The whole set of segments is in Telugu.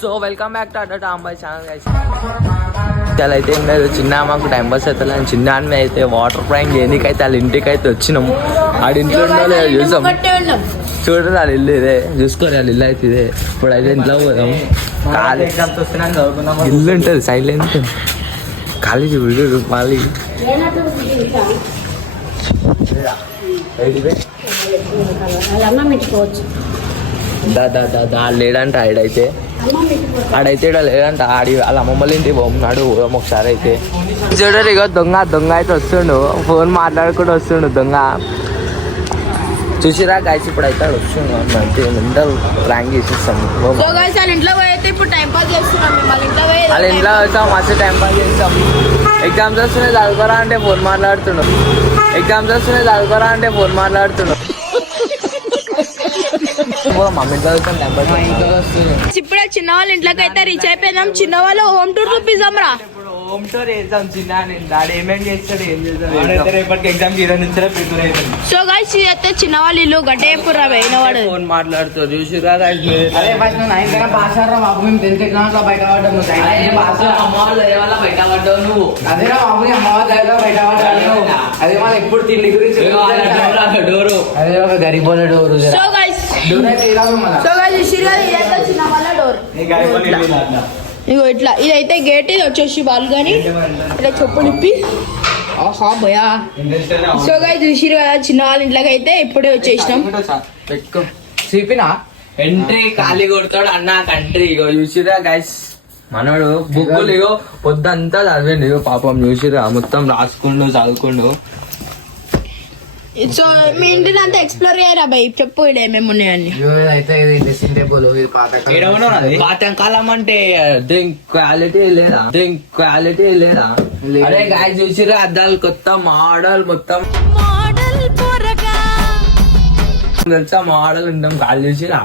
సో వెల్కమ్ బ్యాక్ టు అడ్డా అంబాయ్ ఛానల్ గైస్. చాలా అయితే ఏం లేదు, చిన్న మాకు టైం పాస్ అవుతుంది అని చిన్న అని అయితే వాటర్ ప్రాంక్ చేయడానికైతే వాళ్ళ ఇంటికి అయితే వచ్చినాము. ఆడ ఇంట్లో ఉండాలి చూసాం, చూడండి వాళ్ళ ఇల్లు ఇదే, చూసుకోరు వాళ్ళ ఇల్లు అయితే ఇదే. ఇప్పుడు అయితే ఇంట్లో పోదాం. ఇల్లు ఉంటుంది సైలెంట్, కాలేజీ వీడు మళ్ళీ లేడంట ఆడైతే లేదంట. ఆడి వాళ్ళ అమ్మమ్మల ఇంటికి పోతున్నాడు. ఒకసారి అయితే చూడరు ఇక దొంగ అయితే వస్తుండు, ఫోన్ మాట్లాడుకుంటూ వస్తుండు దొంగ. చూసిరా గాయస్, ఇప్పుడు అయితే వస్తుండు మంచి మెంటల్ ప్రాంక్ చేసిస్తాము. వాళ్ళ ఇంట్లో వచ్చాం, మస్తు టైం పాస్ చేస్తాం. ఎగ్జామ్స్ వస్తున్నాయి చదువుకోరా అంటే ఫోన్ మాట్లాడుతున్నాం. ఇప్పుడు చిన్న వాళ్ళ ఇంట్లోకి అయితే రీచ్ అయిపోయినాం. చిన్న వాళ్ళు హోమ్ టూర్ చూపిద్దాం రా. హోమ్ టూర్ వేద్దాం. చిన్న ఏమేం చేస్తాడు, ఏం చేస్తాడు. సో గైస్ అయితే చిన్న వాళ్ళ ఇల్లు గడ్డేపురా పోయినవాడు ఫోన్ మాట్లాడుతారు చూసిరా. ఎప్పుడు తిండి గురించి గరిబోల డోరు. సో గైస్ చిన్న వాళ్ళ డోర్ ఇగో ఇట్లా. ఇదైతే గేట్, ఇది వచ్చేసి బాల్కనీ. ఇట్లా చెప్పు నిప్పి ఆహా భయా. సో గైస్ చూసిరు కదా, చిన్న వాళ్ళ ఇంట్లోకి అయితే ఇప్పుడే వచ్చేసినాం. ఎంట్రీ ఖాళీ కొడతాడు అన్న కంట్రీ. ఇగో చూసిరా గైస్, మనోడు బుక్కులు ఇగో పొద్దంతా చదివండి. ఇగో పాపం చూసిరా, మొత్తం రాసుకుండు చదువుకుండు. సో మీ ఇంటిని అంతా ఎక్స్ప్లోర్ చేయరా భయ్, చెప్పు ఇక్కడ ఏమేమి ఉన్నాయని. పాతకాలం అంటే క్వాలిటీ లేదా అరే గాయ చూసిరా, అద్దాలు కొత్త మోడల్, మొత్తం మోడల్ ఉంటాం. కాలు చూసిరా,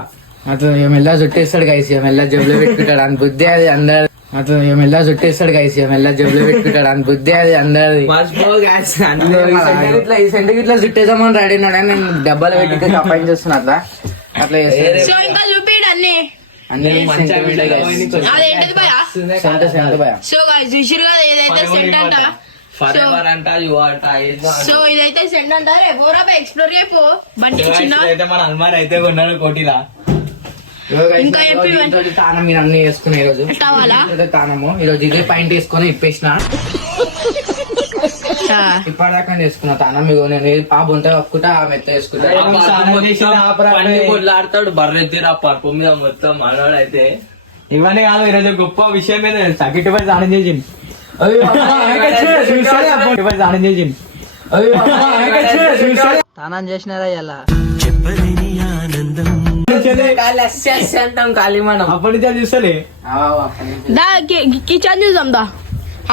అతను మెల్ల చుట్టేస్తాడు గైస్, మెల్ల జబ్బులో పెట్టుకుంటాడు అని బుద్ధి. అది అందరు అతను మెల్ల చుట్టేస్తాడు గైస్, మెల్ల జబ్బులో పెట్టుకుంటాడు అని బుద్ధి. అది అందరు ఇట్లా ఈ సెంటర్ ఇట్లా చుట్టేద్దామని రెడీ ఉన్నాడు. నేను డబ్బాలు పెట్టి కంపైన్ చేస్తున్నా అట్లా అట్లా సో ఇంకా చూపిడు అన్ని. సో చూసిరు కదా, ఏదైతే సెంట్ అంట. సో ఇదైతే సెంట్ అంటారు. ఎవరా ఎక్స్ప్లోర్ చేయపో బండి. చిన్న మన అల్మార్ అయితే కొన్నాడు కోటిలా. ఇంకా తానం మీరు అన్ని వేసుకునే రోజు తానము ఈరోజు ఇదే పాయింట్ వేసుకొని ఇప్పేసిన. ఇప్పటిదాకా వేసుకున్నా తానం. మీకు నేను పాప ఉంటే కప్పుకుంటా, మెత్త వేసుకుంటా. బర్రెత్తిరా పరుపు మీద మొత్తం మనోడు అయితే. ఇవన్నీ కాదు, ఈరోజు గొప్ప విషయం మీద సర్కిటిపై స్నానం చేసింది. స్నానం చేసినారా ఇలా ఖాళీ మనం అప్పటి నుంచి చూస్తలే. కిచెన్ చూద్దాం దా.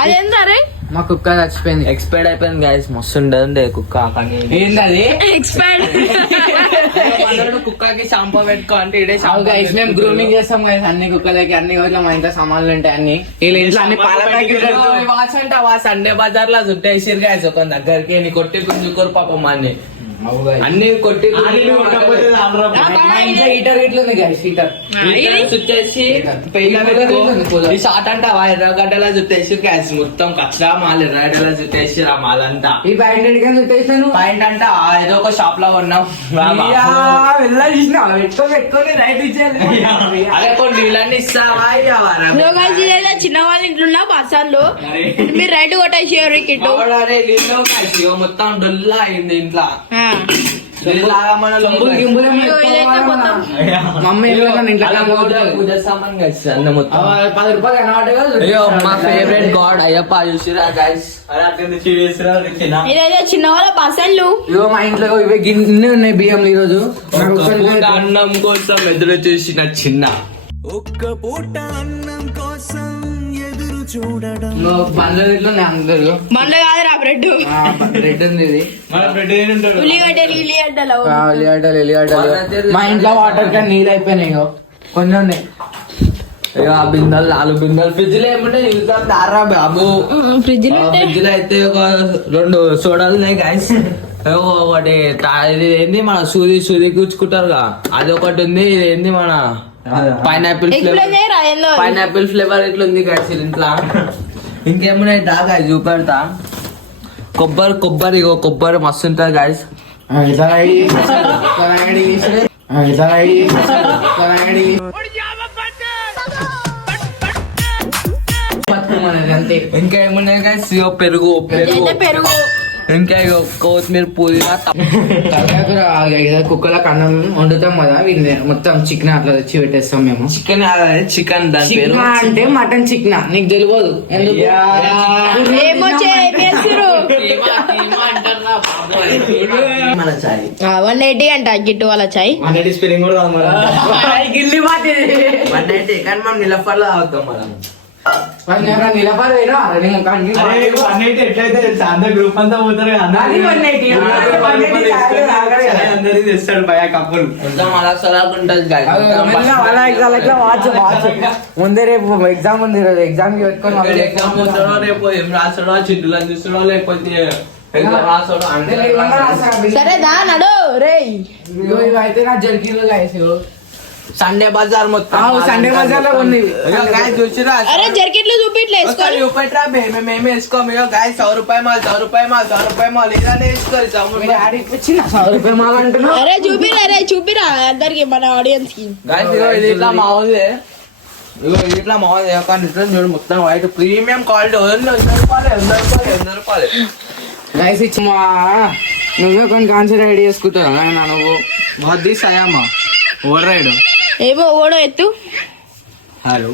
అదేందా రే, మా కుక్క చచ్చిపోయింది, ఎక్స్పైర్డ్ అయిపోయింది గాయస్. మస్తు ఉండదు కుక్క. కానీ ఏంటది ఎక్స్పైర్డ్. కుక్కకి షాంపూ పెట్టుకో అంటే ఇడే గైస్ మేము గ్రూమింగ్ చేస్తాం గైస్. అన్ని కుక్కలకి అన్ని మా ఇంట్లో సామాన్లు ఉంటాయి. అన్ని అన్ని వాచ్ అంట సండే బజార్ లా చుట్టేసారు గాయస్. ఒక దగ్గరికి కొట్టి గుంజుకోరు పాపం అన్ని అన్ని కొట్టి హీటర్ ఇట్లుంది గైస్. హీటర్ చుట్టేసి షార్ట్ అంట ఎర్రగడ్డలా చుట్టేసి గ్యాస్ మొత్తం కచ్చా మాల్ ఎర్రగడ్డలా చుట్టేసి ఆ మాలంతా. ఈ పాయింట్ చుట్టేసాను. పాయింట్ అంట ఏదో ఒక షాప్ లో కొన్నాం. పెట్టుకొని రైట్ ఇచ్చేది. అదే కొన్ని నీళ్ళని ఇస్తావా? చిన్న వాళ్ళ ఇంట్లో ఉన్న పర్సన్లు మీరు రైట్ కొట్టేసారు. మొత్తం డొల్లా అయింది ఇంట్లో. మా ఫేవరెట్ గాడ్ అయ్యప్ప చూసిరా గైస్. ఇదైతే చిన్న వాళ్ళ పర్సన్లు. మా ఇంట్లో ఇవి గిన్నె ఉన్నాయి బియ్యం. ఈ రోజు అన్నం కోసం ఎదురు చూసిన చిన్న ఒక్క పూట అన్నం కోసం ఎదురు చూడడం. అందరు బండ్ల కాదురా బ్రెడ్. బ్రెడ్ ఉంది. ఇది ఉల్లిగడ్డలు మా ఇంట్లో వాటర్ క్యాన్ నీళ్ళు అయిపోయినాయి. కొన్ని ఉన్నాయి. ఆ బిందెలు 4 బిందెలు ఫ్రిడ్జ్ లో ఏమంటే తారా బాబు. ఫ్రిడ్జ్ లో అయితే ఒక 2 సోడాలు ఉన్నాయి గాయస్. ఒకటి ఇది ఏంది మన సూది కూర్చుకుంటారుగా, అది ఒకటి ఉంది. ఇది ఏంది మన పైనాపిల్ ఎక్స్ప్లెయిన్ చేయరా ఏందో పైనాపిల్ ఫ్లేవర్ ఇట్లా ఉంది గైస్ ఇంట్లో. ఇంకేమున్నాయి దాకా చూపెడతా. కొబ్బరి ఇగో కొబ్బరి మస్తు ఉంటుంది గైస్. ఇంకా ఏమున్నాయి గైస్? ఇగో పెరుగు ఇదైతే పెరుగు ఇంకా ఇగో కొత్తిమీర పుదీనా కుక్కలకు అన్నం వండుతాం కదా, వీళ్ళు మొత్తం చికెన్ అట్లా తెచ్చి పెట్టేస్తాం మేము. చికెన్ దాని పేరు చికెన్ అంటే మటన్ చికెన్, నీకు తెలియదు ఎందుకు? ఏమో చేస్తారు మన చాయ్ 180 అంట గిట్టు వాళ్ళ చాయ్. 180 స్పెల్లింగ్ కూడా కాదు మరి. కానీ మనం నిలఫర్లో తాగుతాం మనం. నిలబడేనా అరే 180 ఎట్లయితే తెలుసా? అందరు గ్రూప్ అంతా పోతారు కదా, అందరికి తెస్తాడు భయ కప్పులు. మొత్తం అలా సలాక్ ఉంటుంది guys. ముందే రేపు ఎగ్జామ్ ఉంది, ఎగ్జామ్ కి పెట్టుకొని ఎగ్జామ్ పోతాడో రేపు ఏం రాస్తాడో చిట్టులను చూస్తాడో లేకపోతే ఎగ్జామ్ రాస్తాడో అంటే సరే దా నడు రే. అయితే నా జర్కీలు గాయస్, సండే బజార్ మొత్తం సండే బజార్ లో ఉంది. చూసిరా అరే జర్కెట్లు చూపిట్లే వేసుకోవాలి. చూపెట్టరా మేము వేసుకోము. ఇక గాయస్ 100 రూపాయలు మాల్ 100 రూపాయలు మాల్ ఇలానే వేసుకోవాలి. అరే చూపిరా రే చూపిరా అందరికి మన ఆడియన్స్ కి. గాయస్ ఇగో ఇది ఇట్లా మామూలే. ఇగో ఇది ఇట్లా మామూలే. కానీ ఇట్లా చూడు మొత్తం వైట్ ప్రీమియం క్వాలిటీ. 100 రూపాయలు గాయస్ ఇచ్చా, నువ్వే కొన్ని కాన్సర్ రెడీ చేసుకుంటావు నువ్వు. బహుత్ సయామా ఓవర్ రైడ్. ఏమో ఓడో ఎత్తు. హలో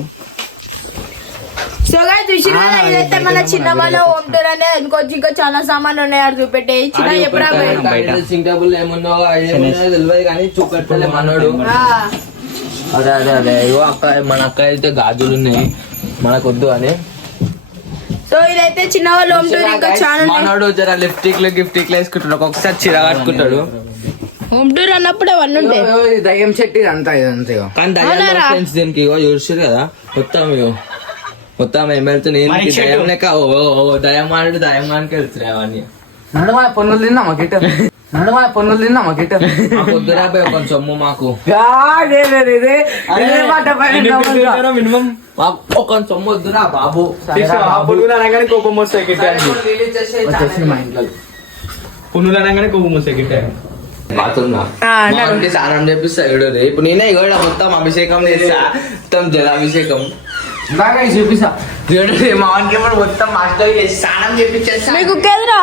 సో గాయ్స్ చూసిరా ఇదైతే మన చిన్న వాళ్ళ హోమ్ టూర్ అనే ఇంకొచ్చి ఇంకా చాలా సామాన్లు ఉన్నాయి ఆడ చూపెట్టే. చిన్న ఎప్పుడా డ్రెస్సింగ్ టేబుల్ ఏముందో తెలియదు కానీ చూపెట్టలే మనోడు. అదే ఇగో అక్క మన అక్క అయితే గాజులు ఉన్నాయి మనకొద్దు అని. సో ఇదైతే చిన్న వాళ్ళ హోమ్ టూర్ ఇంకా చాలా మనోడు జర లిప్స్టిక్ వేసుకుంటాడు, ఒక్కొక్కసారి చీర కట్టుకుంటాడు. హోమ్ టూర్ అన్నప్పుడు అవన్నీ ఉంటాయి. దయ్యం చెట్టు ఇదంతా ఇదంతా. కానీ దయ్యాలు ఫ్రెండ్స్ దీనికి ఇగో చూసారు కదా మొత్తం ఏం వెళ్తున్నాయి దయ్యం లెక్క. దయ్యమానికి వెళ్తున్నాయి అవన్నీ. నడమ పన్నులు తిన్నామా గిట్ట, పొద్దున కొంచెం సొమ్ము మాకు మినిమం ఒక సొమ్ము వద్దురా బాబు. కోపం వస్తాయి మా ఇంట్లో పునులు అనగానే కోపం వస్తాయి గిట్టారు. స్నానం చేపిస్తా ఇప్పుడు నేనే ఇగో మొత్తం అభిషేకం చేస్తా, మొత్తం జలాభిషేకం బాగా చూపిస్తా. మామూలుకి ఇప్పుడు మొత్తం మాస్టర్ స్నానం చేపించేస్తా. మీకు కేదురా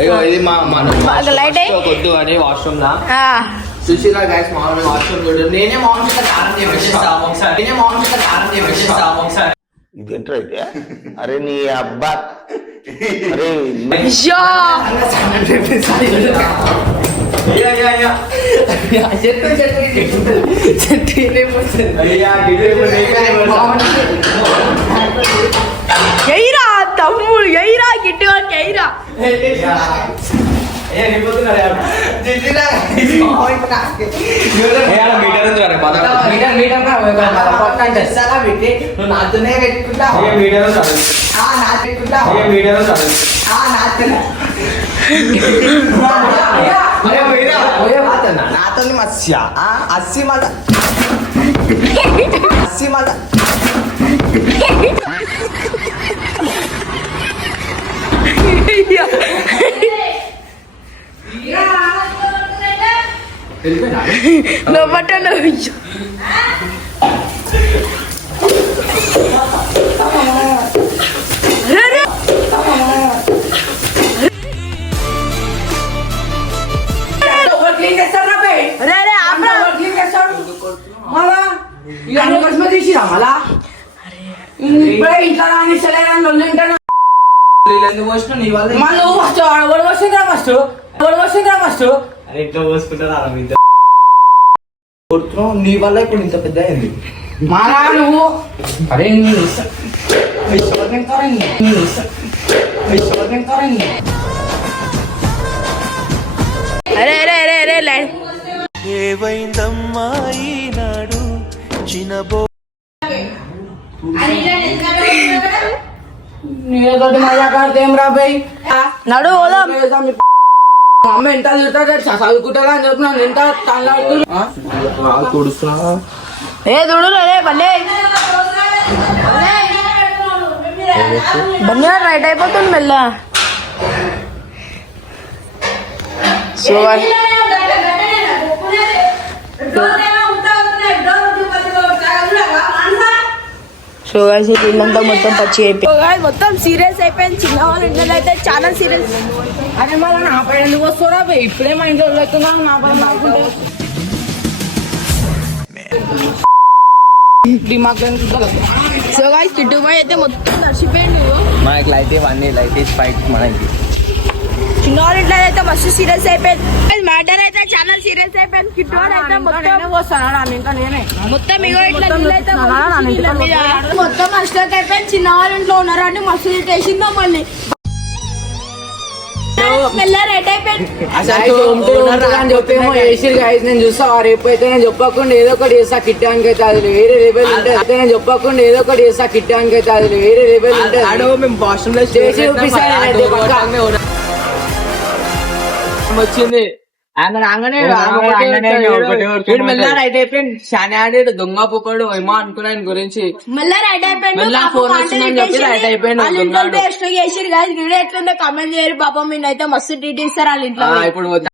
అయ్యో ఇది బాగా లైట్ అయ్యి కొద్దు అని వాష్రూమ్ లా సుశీలా గైస్ మామూలు వాష్రూమ్ చూడు. నేనే మామూలు స్నానం చేపించేస్తా ఒకసారి. ఇదేంటైతే అరే నీ అబ్బా అరే అయ్యో ఎయిరా తమ్ముడు ఎయిరా గిట్టి వాడికి ఎయిరా. నువ్వు నాతోనే పెట్టుకుంటా నాతో మత్స్య అస్సి మజా నువ్వు పట్టండి తీసిరా మళ్ళా ఇంట్లో మళ్ళీ ఫస్ట్ ఇట్లా పోసుకుంటారా నీ వల్ల ఇప్పుడు ఇంత పెద్ద అయింది. మారా నువ్వు అరే అరే అరే అరే అరే లైట్ ఏవైందమ్మా ఈనాడు చిన్నబో నీతో మజా కడతేం రా భయ్. నడు పోదాం అమ్మ ఎంత చూస్తాడు చదువుకుంటారా అని చెప్పిన ఎంత తల్లాడుతున్నా ఏ చూడు బల్లే బన్నీ రైట్ అయిపోతుంది మెల్ల సో గాయ్స్ ఇల్లంతా మొత్తం పచ్చి అయిపోయి మొత్తం సీరియస్ అయిపోయింది. చిన్న వాళ్ళ ఇంట్లో అయితే చాలా సీరియస్. అరే మళ్ళీ నా పైన ఎందుకు వస్తారా ఇప్పుడే మా ఇంట్లో వస్తున్నాను నా పైన నాకుంటే సో గాయ్స్ కిట్టు బాయ్ అయితే మొత్తం దర్శిపోయిండు. మనకి లైట్ ఇవన్నీ లైట్ ఇస్ ఫైట్ మనకి. చిన్న వాళ్ళ ఇంట్లో అయితే మస్తు సీరియస్ అయిపోయింది. మ్యాటర్ అయితే చాలా సీరియస్ అయిపోయింది. కిట్టు వాడు అయితే మొత్తం ఇగో ఇట్లా నీళ్ళైతే మొత్తం అస్టాక్ అయిపోయింది. చిన్న వాళ్ళ ఇంట్లో ఉన్నారని మస్తు చేసిందో మళ్ళీ రైట్ అయిపోయింది. అని చెప్పేమో వేసిరు గాయస్. నేను చూస్తా రేపు అయితే నేను చెప్పకుండా ఏదో ఒకటి చేస్తా కిట్టానికి అయితే అది వేరే లెవెల్ ఉంటుంది. అయితే నేను చెప్పకుండా ఏదో ఒకటి చేస్తా కిట్టానికి అయితే అది వేరే లెవెల్ ఉంటుంది. మేము బాస్టన్ లో చేసి చూపిస్తాను నేనైతే పక్కా. వచ్చింది ఆయన రాగానే మెల్ల రైట్ అయిపోయింది. శాని ఆడాడు దొంగ పుక్కడు ఏమో అనుకున్నాను గురించి. మళ్ళీ రైట్ అయిపోయింది. మళ్ళీ ఫోన్ వస్తుందని చెప్పి రైట్ అయిపోయింది. ఎట్లుందో కామెంట్ చేయరు పాపం. మీనైతే మస్తు ట్రీట్ ఇస్తారు వాళ్ళ ఇంట్లో. ఇప్పుడు